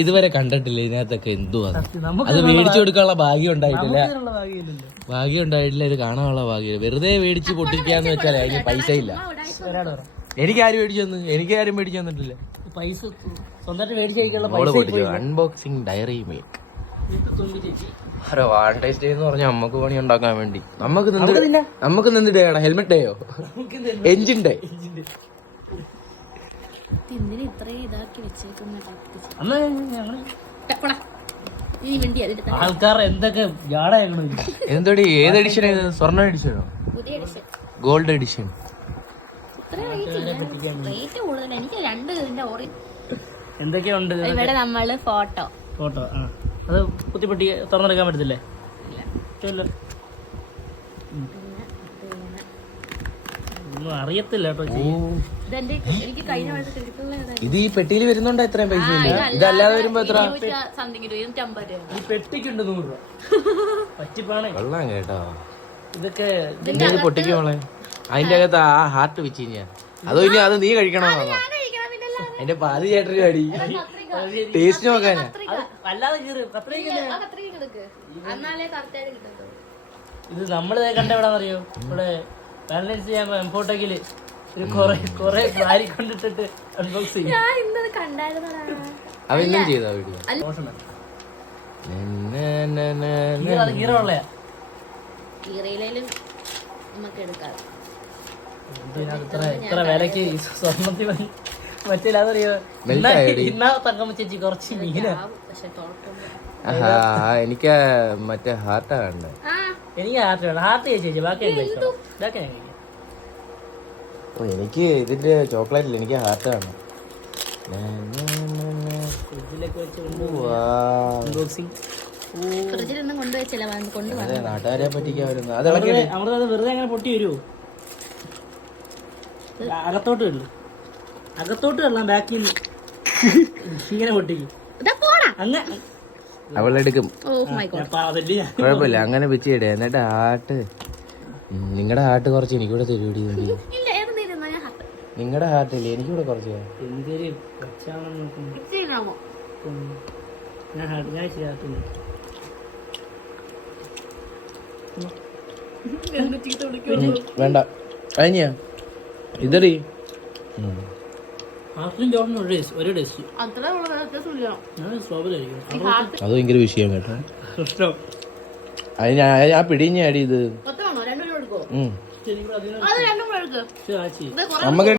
ഇതുവരെ കണ്ടിട്ടില്ല ഇതിനകത്തൊക്കെ എന്തുവാ. അത് മേടിച്ചു കൊടുക്കാനുള്ള ഭാഗ്യം ഉണ്ടായിട്ടില്ല. ഇത് കാണാനുള്ള ഭാഗ്യം. വെറുതെ മേടിച്ച് പൊട്ടിക്കാന്ന് വെച്ചാലേ അതിന് പൈസ ഇല്ല. എനിക്കാരും മേടിച്ചു തന്നിട്ടില്ല. പൈസ സ്വന്തമായിട്ട് unboxing Dairy Milk. Valentine's Day എന്ന് പറഞ്ഞാൽ അമ്മക്ക് പണി ഉണ്ടാക്കാൻ വേണ്ടി നമുക്ക് നിന്നിട്ട് ഹെൽമെറ്റ് ഡേയോ എഞ്ചിൻ ഡേ. ആൾക്കാർ എന്തൊക്കെ എന്തോടി? ഏത് എഡിഷൻ? സ്വർണ്ണ എഡിഷനോ ഗോൾഡ് എഡിഷൻ? എന്തൊക്കെയുണ്ട് ഇവിടെ നമ്മള് ഫോട്ടോ അത് കുത്തിപ്പൊട്ടി തുറന്നെടുക്കാൻ പറ്റത്തില്ലേ? ഒന്നും അറിയത്തില്ല കേട്ടോ. ഇത് ഈ പെട്ടിയിൽ വരുന്നുണ്ടോ എത്രയും പൈസ? ഇതല്ലാതെ വരുമ്പോ എത്ര? ഈ പെട്ടിക്കുണ്ട് 100 രൂപ. പറ്റിപ്പാണ് കൊള്ളാം കേട്ടോ. ഇതൊക്കെ പൊട്ടിക്കോളെ. അതിന്റെ അകത്ത് ആ ഹാർട്ട് വെച്ച് കഴിഞ്ഞാ അതോ ഇനി അത് നീ കഴിക്കണോ? എന്റെ പാതി ചേട്ടന് അടി ടേസ്റ്റ് നോക്കാനാ. ഇത് നമ്മള് കണ്ട എവിടാന്നറിയോ? ഇവിടെ ബാലൻസ് ചെയ്യാൻ എംപോട്ടേക്കില് കൊറേ സാരി കൊണ്ടിട്ടിട്ട് അൺബോക്സ് ചെയ്യും. അവനും ചെയ്താ വീഡിയോ. ഹീറോ ഉള്ളയാ. ഇത്ര വിലക്ക് സ്വർണ്ണത്തിൽ മറ്റേ അതറിയോ? ഇന്നാ തങ്കമ്മ ചേച്ചി കുറച്ച് മീനാ. എനിക്ക് മറ്റേ ഹാർട്ടാ വേണ്ടേ. എനിക്ക് ഹാർട്ട് വേണം. ഹാർട്ട് ചേച്ചി ബാക്കി ഇതൊക്കെ ഞാൻ കഴിക്കാം. എനിക്ക് ഇതിന്റെ ചോക്ലേറ്റില്ല, എനിക്ക് ഹാർട്ട് വേണം. നാട്ടുകാരെ പറ്റിക്കാൻ വരുന്നു. അമൃത വെറുതെ അങ്ങനെ പൊട്ടി വരുമോ? അകത്തോട്ട് വെള്ളം ബാക്കിൽ ഇങ്ങനെ പൊട്ടിക്കും. അവളെടുക്കും. കുഴപ്പമില്ല, അങ്ങനെ വെച്ചിടേ. എന്നിട്ട് ഹാർട്ട് നിങ്ങളുടെ ഹാർട്ട് കുറച്ച് എനിക്കൂടെ തരുടി. നിങ്ങളുടെ ഹാർട്ടില്ലേ എനിക്കൂടെ കുറച്ച്. വേണ്ട കഴിഞ്ഞ ഇതറി. അത് ഭയങ്കര വിഷയം കേട്ടോ. അത് ഞാൻ പിടിഞ്ഞ അടി ഇത് നമുക്ക്